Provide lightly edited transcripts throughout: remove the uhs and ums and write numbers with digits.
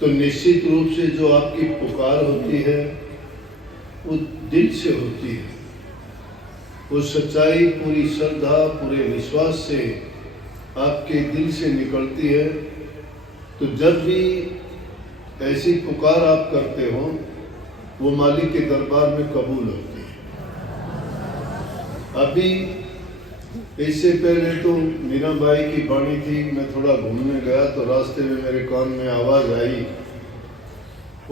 तो निश्चित रूप से जो आपकी पुकार होती है वो दिल से होती है, वो सच्चाई, पूरी श्रद्धा, पूरे विश्वास से आपके दिल से निकलती है। तो जब भी ऐसी पुकार आप करते हो वो मालिक के दरबार में कबूल होती है। अभी इससे पहले तो मीराबाई की वाणी थी, मैं थोड़ा घूमने गया तो रास्ते में मेरे कान में आवाज़ आई,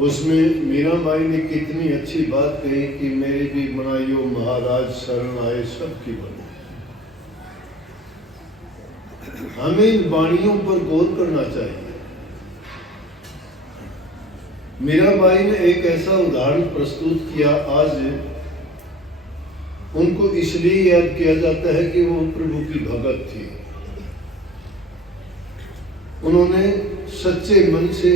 उसमें मीराबाई ने कितनी अच्छी बात कही कि मेरे भी मनाइयो महाराज शरण आए सबकी बने। हमें इन वाणियों पर गौर करना चाहिए। मीराबाई ने एक ऐसा उदाहरण प्रस्तुत किया, आज उनको इसलिए याद किया जाता है कि वो प्रभु की भगत थी। उन्होंने सच्चे मन से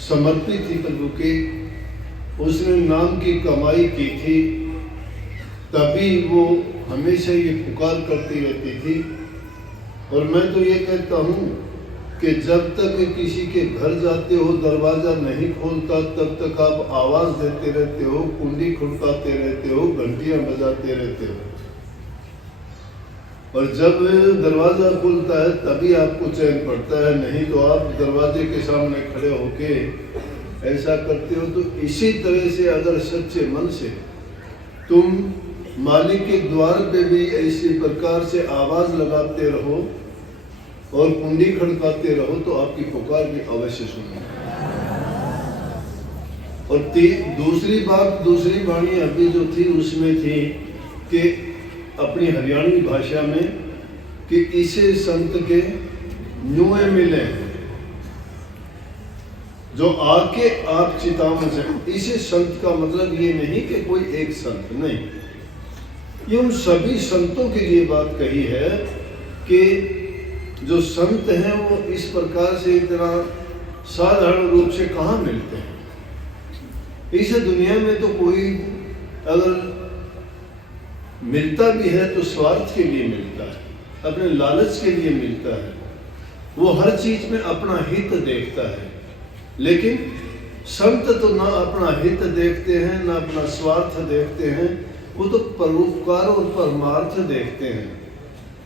समर्पित थी प्रभु के, उसने नाम की कमाई की थी, तभी वो हमेशा ये पुकार करती रहती थी। और मैं तो ये कहता हूँ कि जब तक किसी के घर जाते हो दरवाज़ा नहीं खोलता तब तक आप आवाज़ देते रहते हो, कुंडी खड़काते रहते हो, घंटियाँ बजाते रहते हो, और जब दरवाज़ा खुलता है तभी आपको चैन पड़ता है, नहीं तो आप दरवाजे के सामने खड़े होके ऐसा करते हो। तो इसी तरह से अगर सच्चे मन से तुम मालिक के द्वार पे भी इसी प्रकार से आवाज़ लगाते रहो और कुंडी खड़काते रहो तो आपकी पुकार भी अवश्य सुनेगी। और दूसरी वाणी अभी जो थी उसमें थी कि अपनी हरियाणवी भाषा में कि इसे संत के न्यूए मिले जो आके आप चितावन से। इसे संत का मतलब ये नहीं कि कोई एक संत नहीं, ये उन सभी संतों के लिए बात कही है कि जो संत हैं वो इस प्रकार से इतना साधारण रूप से कहाँ मिलते हैं। इस दुनिया में तो कोई अगर मिलता भी है तो स्वार्थ के लिए मिलता है, अपने लालच के लिए मिलता है, वो हर चीज में अपना हित देखता है। लेकिन संत तो ना अपना हित देखते हैं ना अपना स्वार्थ देखते हैं, वो तो परोपकार और परमार्थ देखते हैं।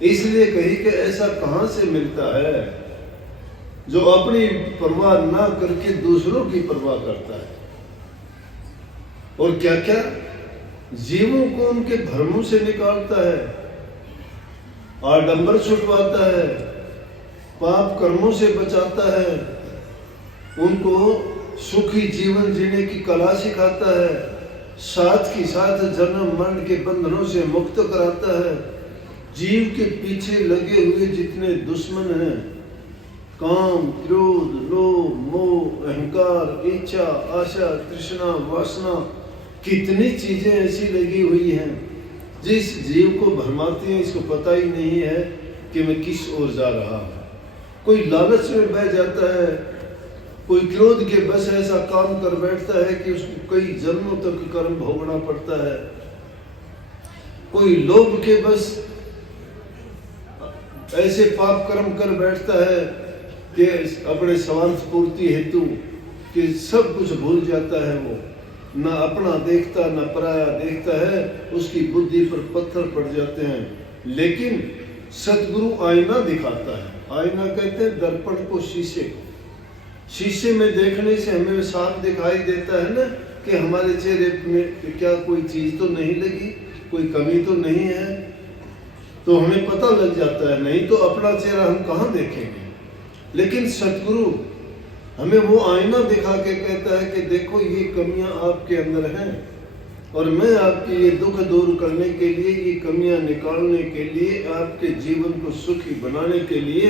इसलिए कही कि ऐसा कहाँ से मिलता है जो अपनी परवाह ना करके दूसरों की परवाह करता है, और क्या क्या जीवों को उनके भ्रमों से निकालता है, आडंबर छुटवाता है, पाप कर्मों से बचाता है, उनको सुखी जीवन जीने की कला सिखाता है, साथ ही साथ जन्म मरण के बंधनों से मुक्त कराता है। जीव के पीछे लगे हुए जितने दुश्मन हैं, काम, क्रोध, लोभ, मोह, अहंकार, इच्छा, आशा, तृष्णा, वासना, कितनी चीजें ऐसी लगी हुई हैं जिस जीव को भरमाती हैं, इसको पता ही नहीं है कि मैं किस ओर जा रहा हूँ। कोई लालच में बह जाता है, कोई क्रोध के बस ऐसा काम कर बैठता है कि उसको कई जन्मों तक कर्म भोगना पड़ता है। कोई लोभ के बस ऐसे पाप कर्म कर बैठता है कि अपने स्वार्थ पूर्ति हेतु कि सब कुछ भूल जाता है, वो ना अपना देखता ना पराया देखता है, उसकी बुद्धि पर पत्थर पड़ जाते हैं। लेकिन सतगुरु आईना दिखाता है, आईना कहते हैं दर्पण को, शीशे को। शीशे में देखने से हमें साफ दिखाई देता है ना कि हमारे चेहरे में क्या कोई चीज तो नहीं लगी, कोई कमी तो नहीं है, तो हमें पता लग जाता है, नहीं तो अपना चेहरा हम कहाँ देखेंगे। लेकिन सतगुरु हमें वो आईना दिखा के कहता है कि देखो ये कमियां आपके अंदर हैं, और मैं आपके ये दुख दूर करने के लिए, ये कमियां निकालने के लिए, आपके जीवन को सुखी बनाने के लिए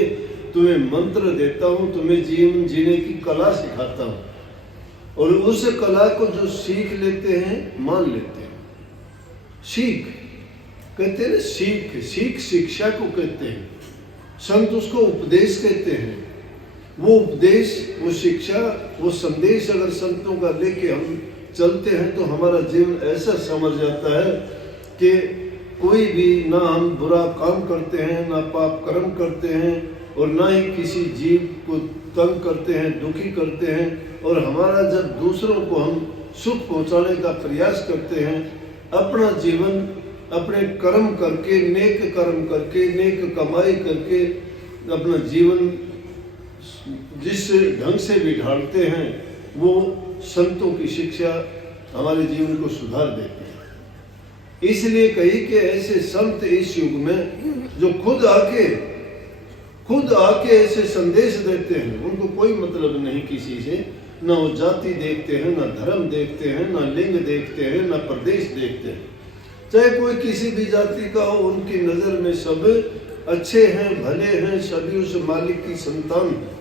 तुम्हें मंत्र देता हूँ, तुम्हें जीवन जीने की कला सिखाता हूँ। और उस कला को जो सीख लेते हैं, मान लेते हैं। सीख कहते हैं, सीख शिक्षा को कहते हैं, संत उसको उपदेश कहते हैं। वो उपदेश, वो शिक्षा, वो संदेश अगर संतों का लेके हम चलते हैं तो हमारा जीवन ऐसा समझ जाता है कि कोई भी ना हम बुरा काम करते हैं, ना पाप कर्म करते हैं, और ना ही किसी जीव को तंग करते हैं, दुखी करते हैं, और हमारा जब दूसरों को हम सुख पहुंचाने का प्रयास करते हैं, अपना जीवन अपने कर्म करके, नेक कर्म करके, नेक कमाई करके अपना जीवन जिस ढंग से भी ढालते हैं, वो संतों की शिक्षा हमारे जीवन को सुधार देती है। इसलिए कही कि ऐसे संत इस युग में जो खुद आके ऐसे संदेश देते हैं, उनको कोई मतलब नहीं किसी से, ना वो जाति देखते हैं, ना धर्म देखते हैं, ना लिंग देखते हैं, ना प्रदेश देखते हैं। चाहे कोई किसी भी जाति का हो, उनकी नज़र में सब अच्छे हैं, भले हैं, सभी उस मालिक की संतान हैं,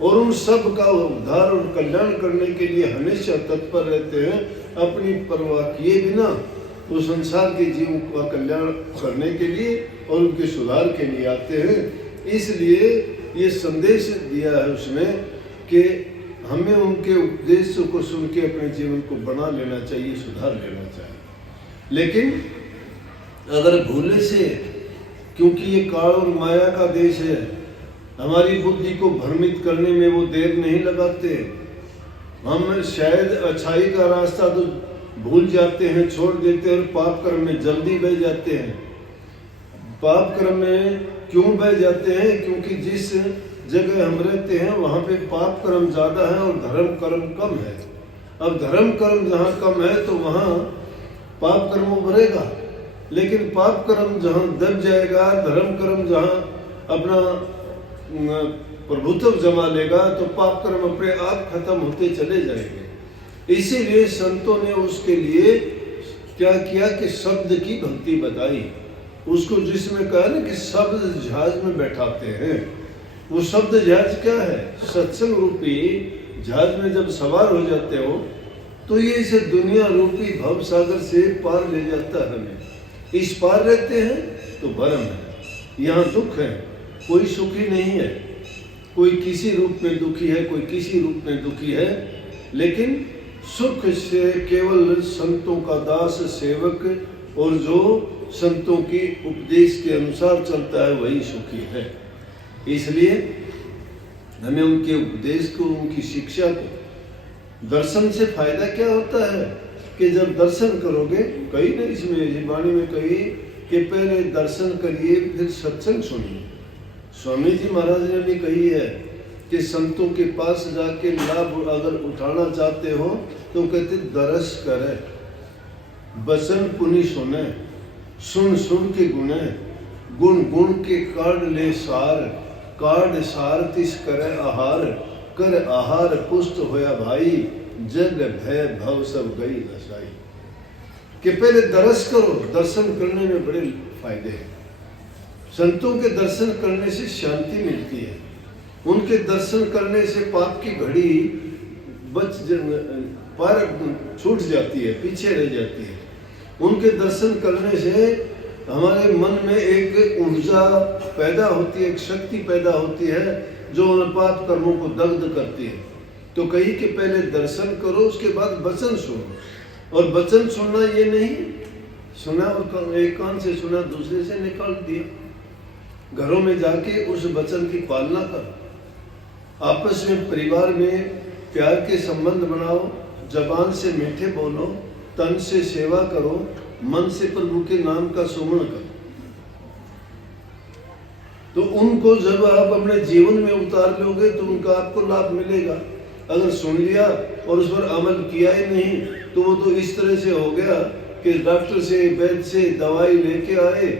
और उन सब का उद्धार और कल्याण करने के लिए हमेशा तत्पर रहते हैं, अपनी परवाह किए बिना वो संसार के जीवों का कल्याण करने के लिए और उनके सुधार के लिए आते हैं। इसलिए ये संदेश दिया है उसमें कि हमें उनके उपदेशों को सुन के अपने जीवन को बना लेना चाहिए, सुधार लेना चाहिए। लेकिन अगर भूले से, क्योंकि ये काल और माया का देश है, हमारी बुद्धि को भ्रमित करने में वो देर नहीं लगाते, हम शायद अच्छाई का रास्ता तो भूल जाते हैं, छोड़ देते हैं, और पाप कर्म में जल्दी बह जाते हैं। पाप कर्म में क्यों बह जाते हैं? क्योंकि जिस जगह हम रहते हैं वहाँ पे पाप कर्म ज़्यादा है और धर्म कर्म कम है। अब धर्म कर्म जहाँ कम है तो वहाँ पाप कर्म उभरेगा, लेकिन पाप कर्म जहाँ दब जाएगा, धर्म कर्म जहाँ अपना प्रभुत्व जमा लेगा, तो पाप कर्म अपने आप खत्म होते चले जाएंगे। इसीलिए संतों ने उसके लिए क्या किया कि शब्द की भक्ति बताई। उसको जिसमें कहा ना कि शब्द जहाज में बैठाते हैं, वो शब्द जहाज क्या है? सत्संग रूपी जहाज में जब सवार हो जाते हो तो ये इसे दुनिया रूपी भव सागर से पार ले जाता है। हमें इस पार रहते हैं तो भरम है, यहाँ दुख है, कोई सुखी नहीं है, कोई किसी रूप में दुखी है, कोई किसी रूप में दुखी है, लेकिन सुख से केवल संतों का दास सेवक और जो संतों की उपदेश के अनुसार चलता है वही सुखी है। इसलिए हमें उनके उपदेश को, उनकी शिक्षा को, दर्शन से फायदा क्या होता है कि जब दर्शन करोगे, कहीं ना इसमें वाणी में कही कि पहले दर्शन करिए फिर सत्संग सुनिए। स्वामी जी महाराज ने भी कही है कि संतों के पास जाके लाभ अगर उठाना चाहते हो तो कहते दरस करे, बसन पुनि सुने, सुन सुन के गुणे, गुण गुण के काढ़ ले सार, काढ़ सार तिस करे आहार, कर आहार पुष्ट होया भाई, जग भय भव सब गई दशाई। कि पहले दरस करो, दर्शन करने में बड़े फायदे हैं। संतों के दर्शन करने से शांति मिलती है, उनके दर्शन करने से पाप की घड़ी पार छूट जाती है, पीछे रह जाती है। उनके दर्शन करने से हमारे मन में एक ऊर्जा पैदा होती है, एक शक्ति पैदा होती है जो उन पाप कर्मों को दग्ध करती है। तो कही कि पहले दर्शन करो, उसके बाद वचन सुनो। और वचन सुनना ये नहीं सुना और एक कान से सुना दूसरे से निकाल दिया। घरों में जाके उस वचन की पालना करो, आपस में परिवार में प्यार के संबंध बनाओ, जबान से मीठे बोलो, तन से सेवा करो, मन से प्रभु के नाम का सुमन करो। तो उनको जब आप अपने जीवन में उतार लोगे तो उनका आपको लाभ मिलेगा। अगर सुन लिया और उस पर अमल किया ही नहीं तो वो तो इस तरह से हो गया कि डॉक्टर से, वैद्य से दवाई लेके आए,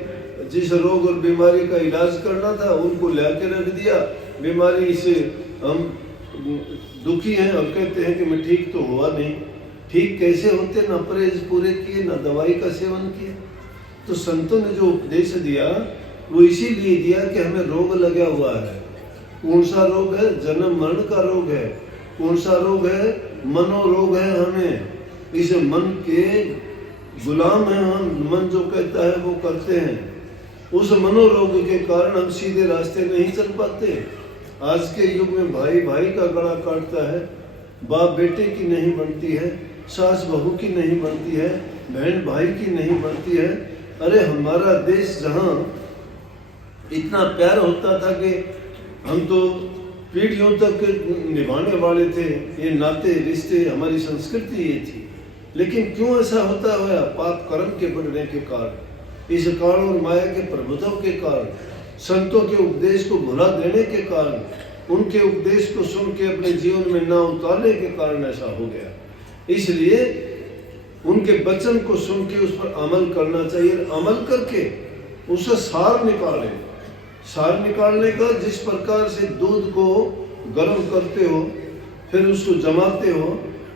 जिस रोग और बीमारी का इलाज करना था उनको लाके रख दिया, बीमारी से हम दुखी हैं और कहते हैं कि मैं ठीक तो हुआ नहीं। ठीक कैसे होते? ना परहेज पूरे किए, ना दवाई का सेवन किया। तो संतों ने जो उपदेश दिया वो इसीलिए दिया कि हमें रोग लगा हुआ है। कौन सा रोग है? जन्म मरण का रोग है। कौन सा रोग है? मनोरोग है। हमें इस मन के गुलाम हैं हम, मन जो कहता है वो करते हैं। उस मनोरोग के कारण हम सीधे रास्ते नहीं चल पाते। आज के युग में भाई भाई का गला काटता है, बाप बेटे की नहीं बनती है, सास बहू की नहीं बनती है, बहन भाई की नहीं बनती है। अरे हमारा देश जहाँ इतना प्यार होता था कि हम तो पीढ़ियों तक निभाने वाले थे। ये नाते रिश्ते, हमारी संस्कृति ये थी। लेकिन क्यों ऐसा होता हुआ? पाप कर्म के बढ़ने के कारण, इस काल और माया के प्रभुत्व के कारण, संतों के उपदेश को भुला देने के कारण, उनके उपदेश को सुन के अपने जीवन में ना उतारने के कारण ऐसा हो गया। इसलिए उनके वचन को सुन के उस पर अमल करना चाहिए। अमल करके उसका सार निकालें। सार निकालने का, जिस प्रकार से दूध को गर्म करते हो, फिर उसको जमाते हो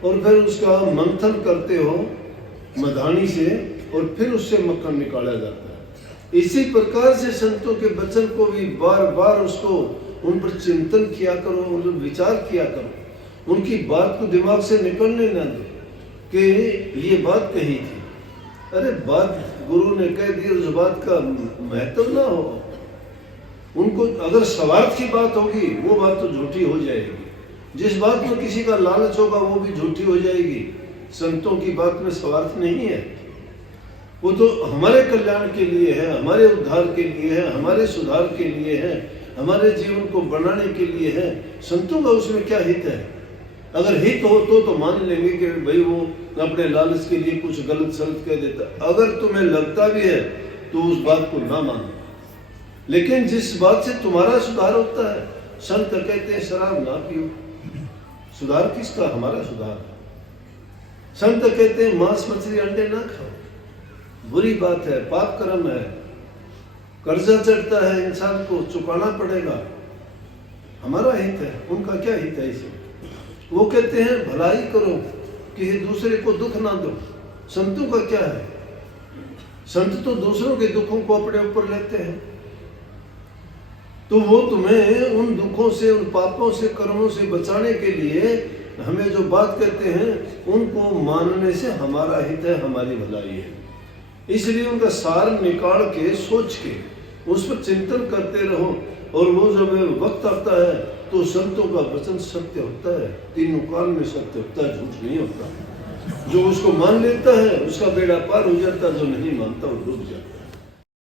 और फिर उसका मंथन करते हो मधानी से, और फिर उससे मक्खन निकाला जाता है। इसी प्रकार से संतों के वचन को भी बार बार उसको उन पर चिंतन किया करो, उन पर विचार किया करो। उनकी बात को दिमाग से निकलने ना दो कि ये बात कही थी। अरे बात गुरु ने कह दी, उस बात का महत्व ना हो। उनको अगर स्वार्थ की बात होगी वो बात तो झूठी हो जाएगी। जिस बात में किसी का लालच होगा वो भी झूठी हो जाएगी। संतों की बात में स्वार्थ नहीं है, वो तो हमारे कल्याण के लिए है, हमारे उद्धार के लिए है, हमारे सुधार के लिए है, हमारे जीवन को बनाने के लिए है। संतों का उसमें क्या हित है? अगर हित हो तो मान लेंगे कि भाई वो अपने लालच के लिए कुछ गलत सलत कह देता। अगर तुम्हें लगता भी है तो उस बात को ना मानो। लेकिन जिस बात से तुम्हारा सुधार होता है, संत कहते हैं शराब ना पियो। सुधार किसका? हमारा सुधार। संत कहते हैं मांस मछली अंडे ना खाओ, बुरी बात है, पाप कर्म है, कर्जा चढ़ता है, इंसान को चुकाना पड़ेगा। हमारा हित है, उनका क्या हित है इसमें? वो कहते हैं भलाई करो कि दूसरे को दुख ना दो। संतों का क्या है? संत तो दूसरों के दुखों को अपने ऊपर लेते हैं, तो वो तुम्हें उन दुखों से, उन पापों से, कर्मों से बचाने के लिए हमें जो बात कहते हैं उनको मानने से हमारा हित है, हमारी भलाई है। इसलिए उनका सार निकाल के, सोच के उस पर चिंतन करते रहो। और वो जब वक्त आता है तो संतों का वचन सत्य होता है, तीनों काल में सत्य होता है, झूठ नहीं होता। जो उसको मान लेता है उसका बेड़ा पार हो जाता है, जो नहीं मानता वो डूब जाता है।